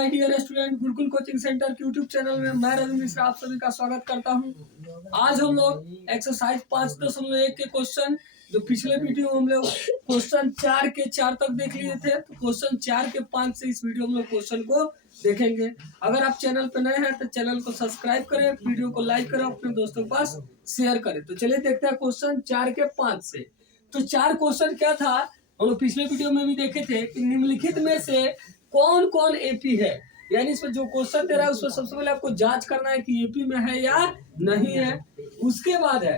My dear student, Gurukul coaching centre के YouTube channel में मैं रवि मिश्रा आप सभी का स्वागत करता हूं। आज हम लोग एक्सरसाइज 5.1 के क्वेश्चन जो पिछले वीडियो में हम लोग क्वेश्चन 4 के 4 तक देख लिए थे, तो क्वेश्चन 4 के 5 से इस वीडियो में हम लोग क्वेश्चन को देखेंगे। अगर आप चैनल पर नए हैं तो चैनल को सब्सक्राइब करें, वीडियो को लाइक करें, अपने दोस्तों के पास शेयर करें। तो चलिए देखते हैं क्वेश्चन 4 के 5 से। तो 4 क्वेश्चन क्या था, हम लोग पिछले वीडियो में भी देखे थे कि निम्नलिखित में से कौन कौन एपी है, यानी इसमें जो क्वेश्चन दे रहा है उसमें सबसे पहले आपको जांच करना है कि एपी में है या नहीं है। उसके बाद है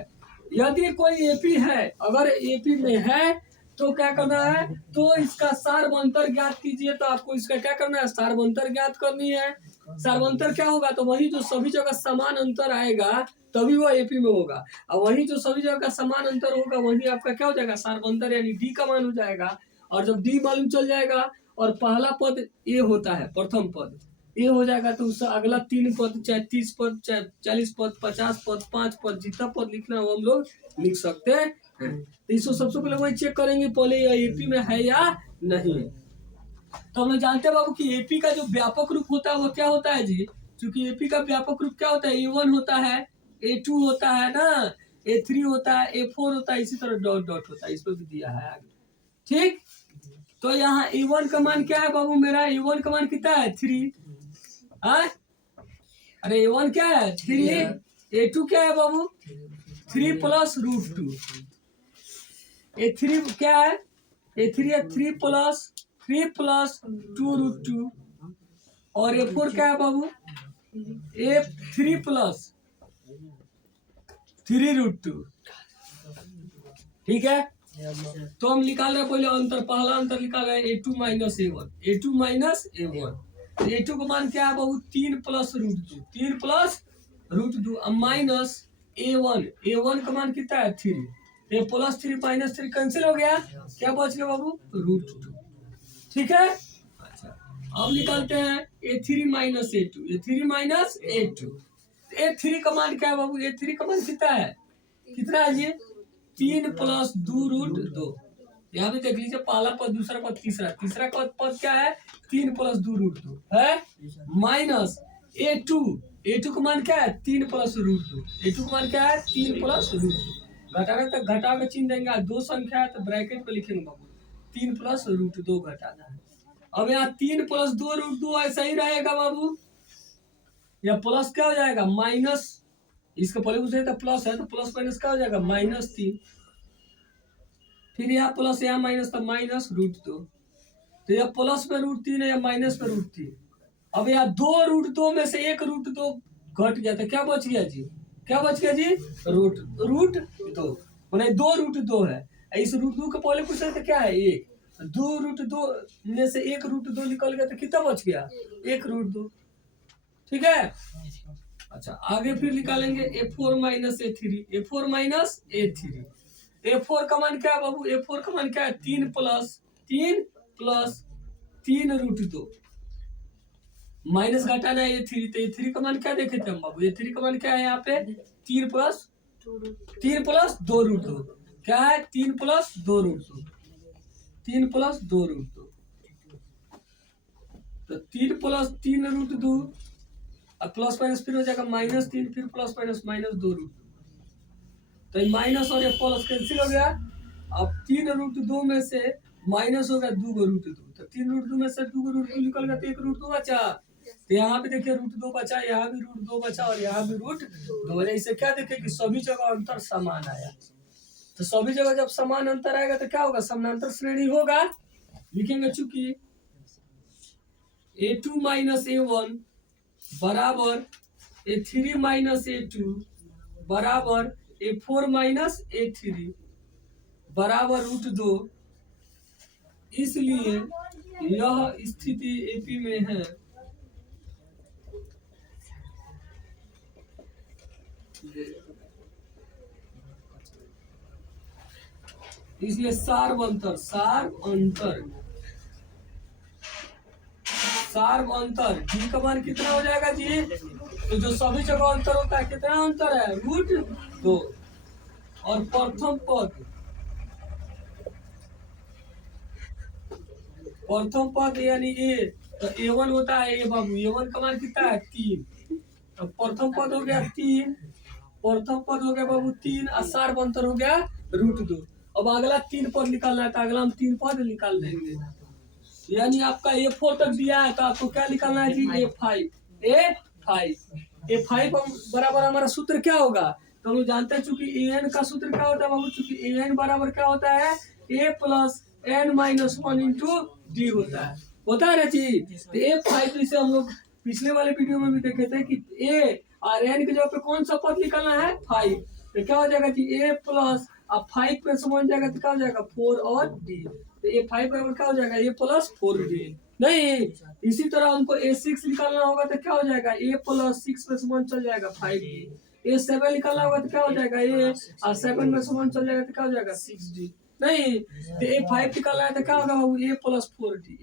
यदि कोई एपी है, अगर एपी में है तो क्या करना है, तो इसका सार्वंतर ज्ञात कीजिए। तो आपको इसका क्या करना है, सार्वंतर ज्ञात करनी है। सार्वंतर क्या होगा, तो वही जो सभी जगह समान अंतर आएगा तभी वो एपी में होगा, और वही जो सभी जगह समान अंतर होगा वही आपका क्या हो जाएगा, सार्वंतर, यानी डी का मान हो जाएगा। और जब डी मालूम चल जाएगा और पहला पद ए होता है, प्रथम पद ए हो जाएगा, तो उससे अगला 3 पद, चाहे 30 पद, चाहे 40 पद, 50 पद, 5 पद, जितना पद लिखना है वो हम लोग लिख सकते हैं। तो इसको सबसे पहले वही चेक करेंगे पहले ये एपी में है या नहीं है। तो हम जानते हैं बाबू कि एपी का जो व्यापक रूप होता है वो क्या होता है जी, क्योंकि एपी का व्यापक रूप क्या होता है, A1 होता है, A2 होता है ना, A3 होता है, A4 होता है, इसी तरह डॉट डॉट होता है, इसमें भी दिया है आगे। ठीक, तो यहाँ A1 का मान क्या है बाबू, मेरा A1 का मान कितना है, 3। अरे A1 क्या है, 3। A2 क्या है बाबू, 3 प्लस रूट 2। A3 क्या है, A3 है 3 प्लस 2 रूट 2। और A4 क्या है बाबू, A3 प्लस 3 रूट 2। ठीक है, तो हम निकाल रहे हैं पहले अंतर, पहला अंतर निकाल रहे हैं A2 minus A1, A2 minus A1। A2 का मान क्या है बाबू, 3 plus root 2, 3 plus root 2 minus A1, A1 का मान कितना है 3, ये प्लस 3 माइनस 3 कैंसिल हो गया, क्या बच गया बाबू, रूट 2। ठीक है, अच्छा अब निकालते हैं A3 minus A2, A3 minus A2। A3 का मान क्या है बाबू, A3 का मान कितना है, कितना है जी, 3 प्लस 2 रूट 2। यहाँ भी देख लीजिए, पहला पद, दूसरा पद, तीसरा, तीसरा पद क्या है, 3 प्लस 2 रूट 2 है, माइनस A2, A2 का मान क्या है, 3 प्लस रूट 2, A2 का मान क्या है, 3 प्लस रूट 2। घटाना तक घटा के चिन्ह देंगे, दो संख्या है तो ब्रैकेट में लिखेंगे बाबू, 3 प्लस रूट 2 घटाना है। अब यहाँ 3 प्लस 2 रूट 2 ऐसा ही रहेगा बाबू, या प्लस क्या हो जाएगा, माइनस, इसका पहले पूछे था प्लस है तो प्लस माइनस क्या हो जाएगा, -3। फिर यहाँ प्लस यहाँ माइनस, तो माइनस रूट 2। तो यह प्लस में रूट 3 है या माइनस में रूट 3। अब यहाँ 2 रूट 2 में से 1 रूट 2 घट गया, तो क्या बच गया जी, क्या बच गया जी, रूट 2, मैंने 2 रूट 2 है। इस रूट 2 के पहले पूछा था क्या है, 1, 2 रूट 2 में से 1 रूट 2 निकल गया, तो कितना बच गया, 1 रूट 2। ठीक है, अच्छा आगे फिर निकालेंगे A4 minus A3, A4 minus A3। A4 का मान क्या है बाबू, A4 का मान क्या है, 3 प्लस 3 रूट 2, माइनस घटाना है A3, तो A3 का मान क्या देखे थे हम बाबू, A3 का मान क्या है यहाँ पे, 3 प्लस 2 रूट 2, क्या है, 3 प्लस 2 रूट 2, 3 प्लस 2 रूट 2। तो 3 प्लस 3 रूट 2, अब प्लस माइनस फिर हो जाएगा -3, फिर प्लस माइनस -2 रूट 2। तो माइनस और ये प्लस कैंसिल हो गया। अब 3 रूट 2 में से माइनस हो गया 2 रूट 2, तो 3 रूट 2 में से 2 रूट 2 निकल गया, तो 1 रूट 2 बचा। तो यहाँ भी देखिए रूट 2 बचा, यहाँ भी रूट 2 बचा, और यहाँ भी रूट 2 बचा। इससे क्या देखे कि सभी जगह अंतर समान आया। तो सभी जगह जब समान अंतर आएगा तो क्या होगा, समानांतर श्रेणी होगा। लिखेंगे चूंकि A2 माइनस A1 बराबर A3 माइनस A2 बराबर A4 माइनस A3 बराबर रूट 2, इसलिए यह स्थिति एपी में है। इसलिए सार्वंतर जी का मान कितना हो जाएगा जी, तो जो सभी जगह अंतर होता है कितना अंतर है, रूट 2। और प्रथम पद यानी A तो A1 होता है ए बाबू, A1 का मान कितना है 3। तो प्रथम पद हो गया 3, प्रथम पद हो गया बाबू 3 और सार्वंतर हो गया √2। अब अगला 3 पद निकालना है तो अगला हम 3 पद निकाल देंगे। यानी आपका A4 तक दिया है तो आपको क्या निकालना है जी A5। A5 बराबर हमारा सूत्र क्या होगा, तो हम जानते हैं चूंकि an का सूत्र क्या होता है बाबू, चूंकि an बराबर क्या होता है a plus n minus 1 into D होता है ना जी। तो A5 इसे हम लोग पिछले वाले वीडियो में भी देखे थे कि a और n के जगह पे कौन सा पद निकालना है 5। तो क्या हो जाएगा जी a प्लस अब 5 पे समान जाएगा तो क्या हो जाएगा 4 और d। तो A5 बराबर क्या हो जाएगा a प्लस 4d। नहीं, इसी तरह हमको A6 निकालना होगा तो क्या हो जाएगा a प्लस 6 पे समान चल जाएगा 5d। A7 निकालना होगा तो क्या हो जाएगा a और 7 में समान चल जाएगा तो क्या हो जाएगा 6d। नहीं, तो A5 निकालना है तो क्या होगा बाबू a प्लस 4d।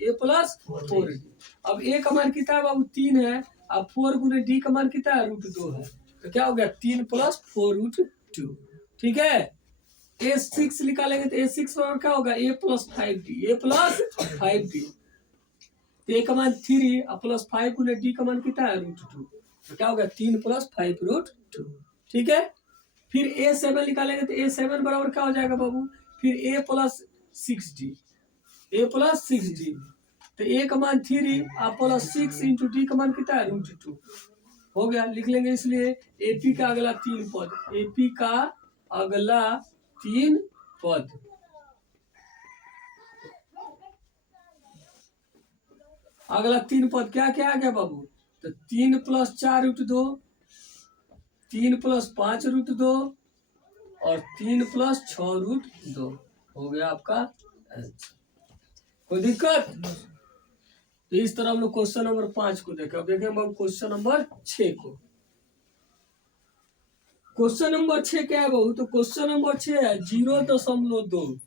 अब a का मान कितना है बाबू 3 है, अब 4 गुने d का मान कितना है √2 है। तो क्या हो गया 3 प्लस 4√2। ठीक है, A6 निकालेंगे तो A6 बराबर क्या होगा a प्लस 5d। तो a का मान 3 और प्लस 5 गुने d का मान कितना है √2। तो क्या होगा 3 प्लस 5√2। ठीक है, फिर A7 निकालेंगे तो A7 बराबर क्या हो जाएगा बाबू, फिर a प्लस 6d। तो a का मान 3 और प्लस 6 इंटू d का मान कितना है √2 हो गया। लिख लेंगे, इसलिए AP का अगला 3 पद, AP का अगला 3 पद अगला 3 पद क्या क्या आ गया बाबू, तो 3 प्लस 4√2, 3 प्लस 5√2 और 3 प्लस 6√2 हो गया आपका आंसर। कोई दिक्कत? तो इस तरह हम लोग क्वेश्चन नंबर 5 को देखें। अब देखेंगे हम क्वेश्चन नंबर 6 को। क्वेश्चन नंबर 6 क्या है बाबू, तो क्वेश्चन नंबर 6 है 0.2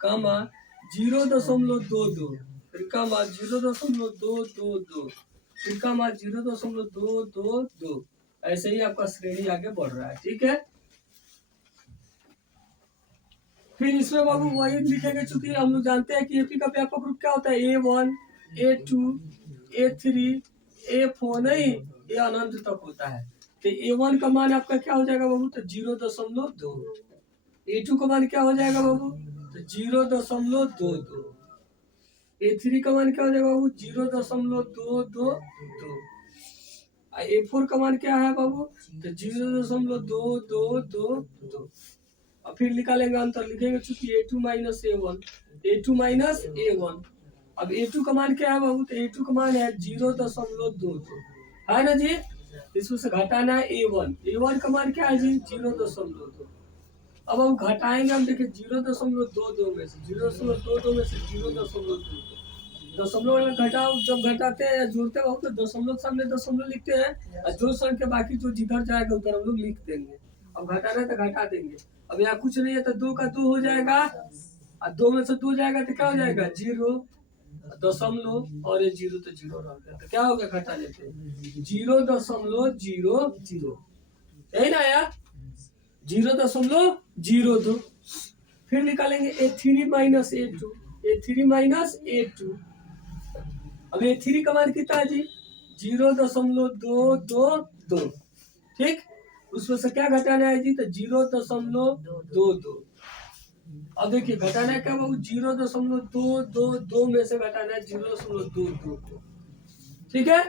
कामा 0.22 फिर कामा 0.222 फिर कामा 0.222। ऐसे ही आपका श्रेणी आगे बढ़ रहा है। ठीक है, फिर इसमें बाबू वही लिखेंगे, चूंकि हम लोग जानते हैं कि एपी का व्यापक रूप क्या होता है A1 A2 A3 A4, नहीं ये अनंत तक होता है। तो A1 का मान आपका क्या हो जाएगा बाबू, तो 0.2। A2 का मान क्या हो जाएगा बाबू, तो 0.222। A3 का मान क्या हो जाएगा बाबू 0.222। A4 का मान क्या है बाबू, तो 0.2222। और फिर निकालेंगे अंतर, लिखेंगे चूंकि A2 माइनस A1। अब A2 का मान क्या है बाबू, तो A2 का मान है 0.22 है ना जी। इसमें से घटाना है A1 का मान क्या है जी 0.2। अब हम घटाएंगे, हम देखिए 0.22 में से 0.22 में से 0.22 दशमलव में घटाओ, जब घटाते हैं या जोड़ते हो तो दशमलव सामने दशमलव लिखते हैं और जो संख्या बाकी जो जिधर जाएगा उधर हम लोग लिख देंगे। अब घटाना है तो घटा देंगे। अब यहाँ कुछ नहीं है तो 2 का 2 हो जाएगा और 2 में से 2 जाएगा तो क्या हो जाएगा 0 दशमलव और ये 0 तो 0 रह गया। तो क्या हो गया घटा लेते हैं 0.00, यही ना यार 0.02। फिर निकालेंगे A3 माइनस A2। अब A3 का मान कितना है जी 0.222। ठीक, उसमें से क्या घटाना है जी तो 0.22। अब देखिए घटाना है क्या बाबू 0.222 में से घटाना है 0.22। ठीक है,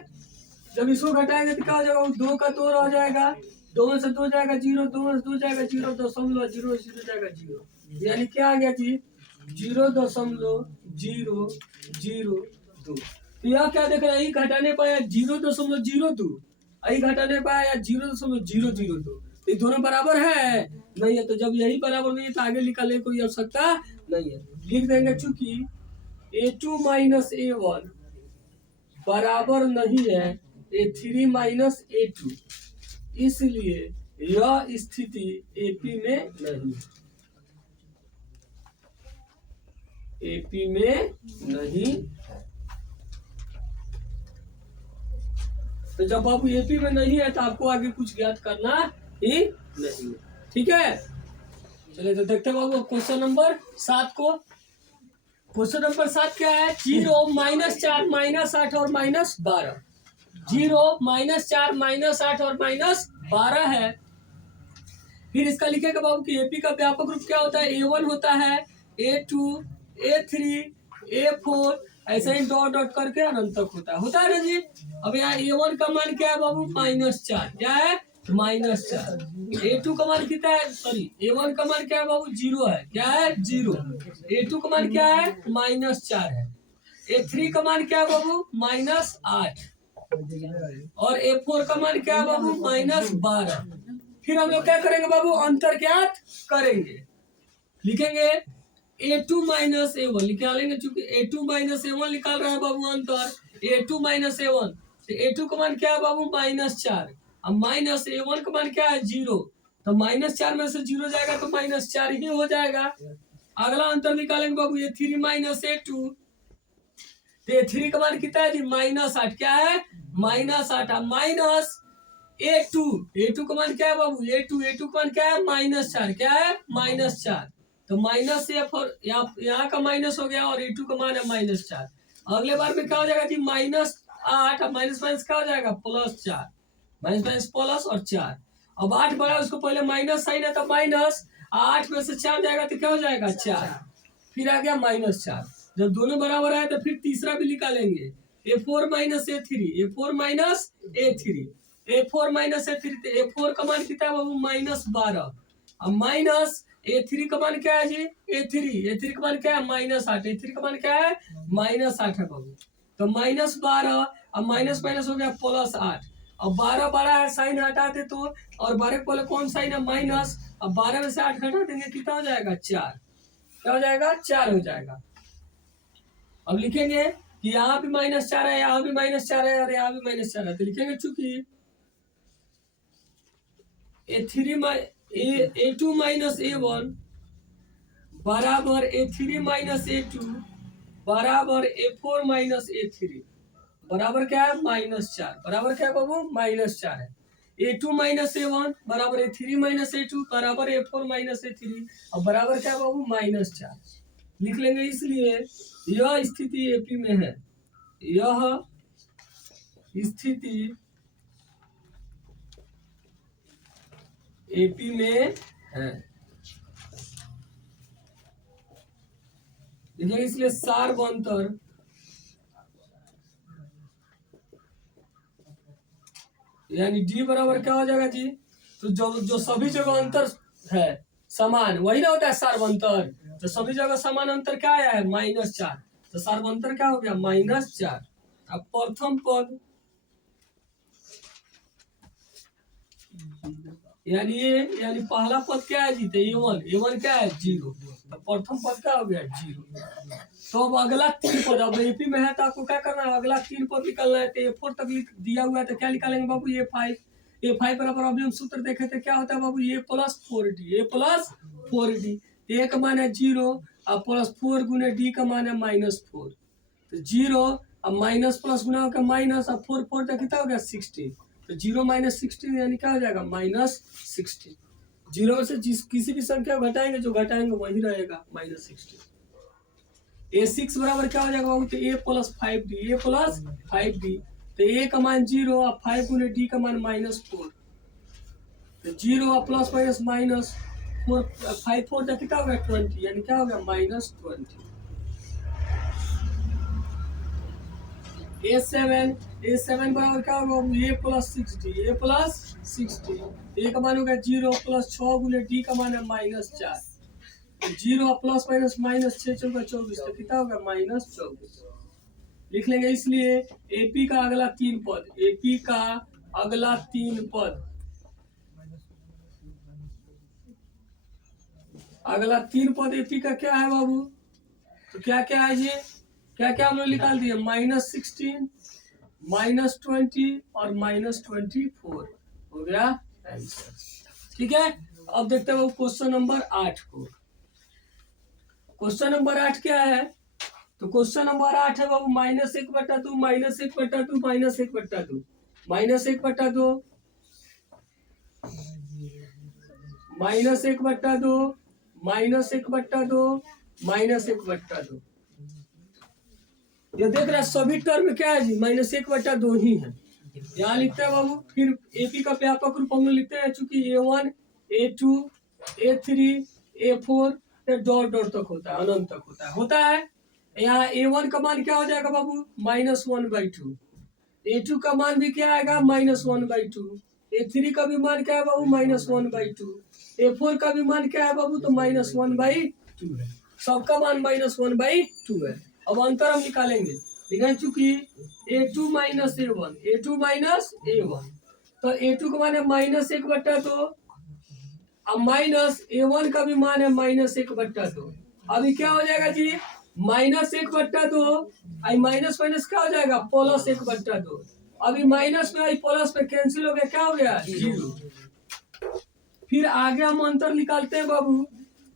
जब इसको घटाएंगे तो क्या हो जाएगा 2 का 2 रह जाएगा, 2 में से 2 जाएगा 0, 2 में से 2 जाएगा 0.0 जाएगा 0, यानी क्या आ गया जी 0.002। तो यहाँ क्या देख रहे हैं, यही घटाने पाया 0.02, यही घटाने पाया 0.002। ये दोनों बराबर है नहीं है, तो जब यही बराबर नहीं है तो आगे निकालने की कोई आवश्यकता नहीं है। लिख देंगे चूंकि A2 माइनस A1 बराबर नहीं है A3 माइनस A2, इसलिए यह स्थिति AP में नहीं। तो जब बाबू AP में नहीं है तो आपको आगे कुछ ज्ञात करना ही नहीं। ठीक है, चलिए तो देखते बाबू क्वेश्चन नंबर 7 को। क्वेश्चन नंबर 7 क्या है? 0 -4 -8 और -12। 0 -4 -8 और -12 है। फिर इसका लिखेगा बाबू कि एपी का व्यापक रूप क्या होता है? A1 होता है, A2, A3, A4, ऐसे ही डॉट डॉट करके अनंत तक होता है ना जी। अब यहाँ A1 का मान क्या है बाबू? -4। क्या है? -4। A2 का मान कितना है? सॉरी, A1 का मान क्या है बाबू? 0 है। क्या है? 0। A2 का मान क्या है? -4 है। A3 का मान क्या है बाबू? -8। और A4 का मान क्या है बाबू? -12। फिर हम लोग क्या करेंगे बाबू? अंतर ज्ञात करेंगे। लिखेंगे A2 माइनस A1 निकालेंगे, चूंकि A2 माइनस A1 निकाल रहा है बाबू अंतर। A2 माइनस A1, तो A2 का मान क्या है बाबू? -4। अब माइनस A1 का मान क्या है? 0। तो -4 में से 0 जाएगा तो -4 ही हो जाएगा। अगला अंतर निकालेंगे बाबू A3 माइनस A2, तो A3 का मान कितना है जी? -8। क्या है? -8। माइनस A2 का मान क्या है बाबू? A2 का मान क्या है? -4। क्या है? -4। तो माइनस F और यहाँ का माइनस हो गया और A2 का मान है -4। अगले बार में क्या हो जाएगा जी? -8। अब माइनस माइनस क्या हो जाएगा? +4। माइनस माइनस प्लस और 4। अब 8 बड़ा, उसको पहले माइनस साइन है तो माइनस, 8 में से 4 जाएगा तो क्या हो जाएगा? 4। फिर आ गया -4। जब दोनों बराबर है तो फिर तीसरा भी निकालेंगे। A4 minus A3, A4 minus A3, A4 minus A3। तो A4 का मान कितना है बाबू? -12। अब माइनस A3 का मान क्या है जी? A3 का मान क्या है? -8। A3 का मान क्या है? -8 है बाबू। तो -12। अब माइनस माइनस हो गया +8। अब 12 बड़ा है, साइन हटा दे तो, और 12 के पहले कौन साइन है? माइनस। अब 12 में से 8 घटा देंगे, कितना हो जाएगा? 4। क्या हो जाएगा? 4 हो जाएगा। अब लिखेंगे कि यहाँ भी -4 है, यहाँ भी -4 है और यहाँ भी -4 है, तो लिखेंगे चूंकि A2 माइनस A1 बराबर A3 माइनस A2 बराबर A4 माइनस A3 बराबर क्या है? -4। बराबर क्या है बाबू? -4 है। A2 माइनस A1 बराबर A3 माइनस A2 बराबर A4 माइनस A3 और बराबर क्या है बाबू? -4 लिख लेंगे। इसलिए यह स्थिति एपी में है। यह स्थिति एपी में है। देखिए, इसलिए सार्वंतर यानी D बराबर क्या हो जाएगा जी? तो जो सभी जगह अंतर है समान, वही ना होता है सार्वंतर। तो सभी जगह समान अंतर क्या आया है? -4। तो सार्वंतर क्या हो गया? -4। अब प्रथम पद यानी पहला पद क्या है जी? तो A1 क्या है? 0। तो प्रथम पद क्या हो गया? 0। तो अब अगला 3 पद, अब एपी में है तो आपको क्या करना है? अगला 3 पद निकालना है। तो A4 तक दिया हुआ है तो क्या निकालेंगे बाबू? A5 बराबर, अभी हम सूत्र देखे थे, क्या होता है बाबू? A plus 4D। A plus 4D। A का मान है 0 और +4 गुने D का मान है -4। तो 0 अब माइनस प्लस गुना होकर माइनस, अब 4 4 तक कितना हो गया? 16। तो 0 - 16 यानी क्या हो जाएगा? -16। 0 से किसी भी संख्या को घटाएंगे, जो घटाएंगे वही रहेगा -16। A6 बराबर क्या हो जाएगा बाबू? तो A plus 5D। A plus 5D। तो A का मान 0 और 5 गुने D का मान -4। तो 0 और प्लस माइनस माइनस 4, 5 4 तक कितना हो गया? 20 यानी क्या हो गया? -20। A7 बराबर क्या होगा? A plus 6D। A plus 6D। A का मान हो गया 0 प्लस 6 गुने D का मान है -4। 0 प्लस माइनस -6 × 24, तो कितना होगा? -24 लिख लेंगे। इसलिए एपी का अगला 3 पद, एपी का अगला 3 पद, अगला 3 पद एपी का क्या है बाबू? तो क्या क्या है ये? क्या क्या हम लोग निकाल दिए? -16, -20 और -24 हो गया आंसर। ठीक है। अब देखते हैं क्वेश्चन नंबर 8 को। क्वेश्चन नंबर 8 क्या है? तो क्वेश्चन नंबर 8 है बाबू -1/2 -1/2 -1/2 -1/2 -1/2 -1/2 -1/2 ये देख रहे हैं सभी टर्म क्या है जी, -1/2 ही है। यहाँ लिखते हैं बाबू। फिर एपी का व्यापक रूप हम लोग लिखते हैं, चूंकि A1 A2 A3 A4 dot dot तक होता है, अनंत तक होता है। यहाँ A1 का मान क्या हो जाएगा बाबू, -1/2। A2 का मान भी क्या आएगा, -1/2। A3 का भी मान क्या है बाबू, -1/2। A4 का भी मान क्या है बाबू, तो -1/2 है। सबका मान -1/2 है। अब अंतर हम निकालेंगे, लेकिन चूंकि A2 minus A1 A2 minus A1, तो A2 का मान है -1/2, अब माइनस A1 का भी मान है -1/2। अभी क्या हो जाएगा जी, -1/2, आई माइनस माइनस क्या हो जाएगा, +1/2। अभी माइनस में आई प्लस में कैंसिल हो गया, क्या हो गया, 0। फिर आगे हम अंतर निकालते हैं बाबू,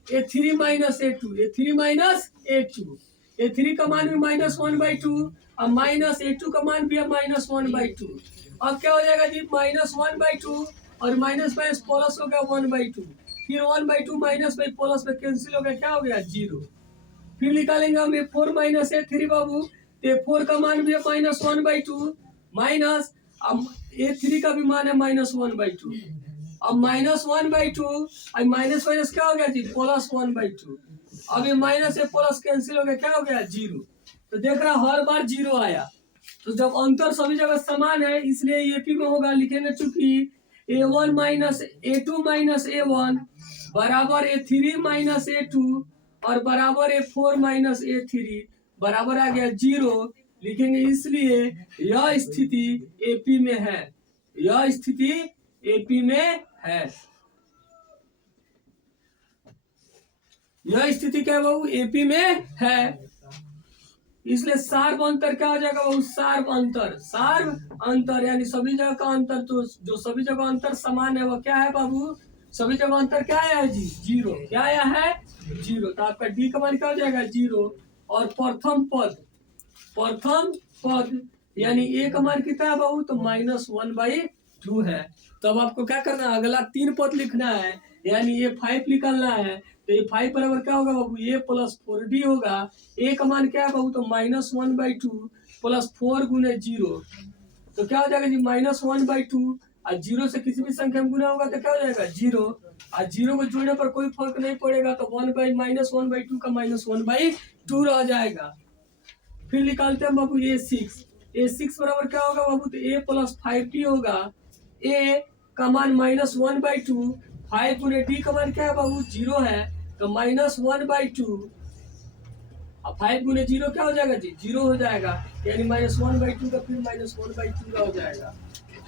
A3 minus A2 A3 minus A2 A3 का मान भी -1/2, अब माइनस A2 का मान भी है -1/2। अब क्या हो जाएगा जी, -1/2 और माइनस माइनस प्लस हो गया 1/2। फिर 1/2 माइनस में प्लस में कैंसिल हो गया, क्या हो गया, 0। फिर निकालेंगे हम A4 माइनस A3 बाबू। A4 का मान भी है -1/2 माइनस, अब A3 का भी मान है -1/2। अब -1/2 अब माइनस माइनस क्या हो गया जी, +1/2। अब ये माइनस से प्लस कैंसिल हो गया, क्या हो गया, 0। तो देख रहा हर बार 0 आया। तो जब अंतर सभी जगह समान है, इसलिए एपी में होगा, लिखेंगे चूंकि A1 minus A2 minus A1 बराबर A3 माइनस A2 और बराबर A4 माइनस A3 बराबर आ गया 0। लिखेंगे इसलिए यह स्थिति एपी में है, यह स्थिति एपी में है। यह स्थिति क्या है बाबू, एपी में है। इसलिए सार्व अंतर क्या हो जाएगा बाबू, सार्व अंतर यानी सभी जगह का अंतर, तो जो सभी जगह अंतर समान है वो क्या है बाबू, सभी जगह अंतर क्या आया है जी, 0। क्या आया है, 0। तो आपका डी का मान क्या हो जाएगा, 0। और प्रथम पद यानी ए का मान कितना है बाबू, तो -1/2 है। तब आपको क्या करना है, अगला 3 पद लिखना है, यानी ये 5 निकालना है। तो ये 5 बराबर क्या होगा बाबू, A + 4D होगा। ए का मान क्या है बाबू, तो -1/2 + 4 × 0, तो क्या हो जाएगा जी, -1/2। और 0 से किसी भी संख्या में गुना होगा तो क्या हो जाएगा, 0। और 0 को जोड़ने पर कोई फर्क नहीं पड़ेगा, तो -1/2 का -1/2 रह जाएगा। फिर निकालते हैं बाबू A6 बराबर क्या होगा बाबू, तो A + 5D होगा। A का मान -1/2, 5 × D का मान क्या है बाबू, 0 है, तो -1/2। अब 5 × 0 क्या हो जाएगा जी, 0 हो जाएगा, यानी -1/2 का फिर -1/2 हो जाएगा।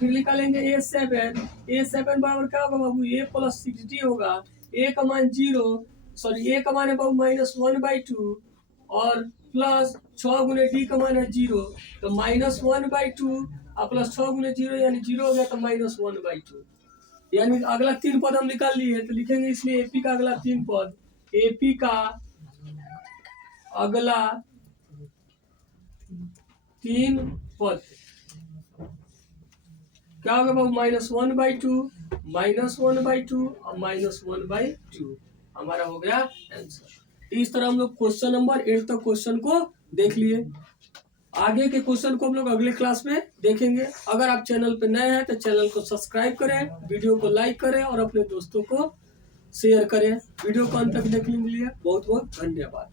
फिर निकालेंगे A7 बराबर क्या होगा बाबू, A + 6D होगा। A का मान 0, सॉरी A का मान है बाबू -1/2 और प्लस 6 × D का मान है 0, तो -1/2 और प्लस 6 × 0 यानी 0 हो गया, तो -1/2। यानी अगला 3 पद हम निकाल लिए, तो लिखेंगे इसलिए एपी का अगला 3 पद, एपी का अगला 3 पद क्या होगा बाबू, -1/2 -1/2 और -1/2 हमारा हो गया आंसर। इस तरह हम लोग क्वेश्चन नंबर 8 तक क्वेश्चन को देख लिए। आगे के क्वेश्चन को हम लोग अगले क्लास में देखेंगे। अगर आप चैनल पे नए हैं तो चैनल को सब्सक्राइब करें, वीडियो को लाइक करें और अपने दोस्तों को शेयर करें। वीडियो को अंत तक देखने के लिए बहुत बहुत धन्यवाद।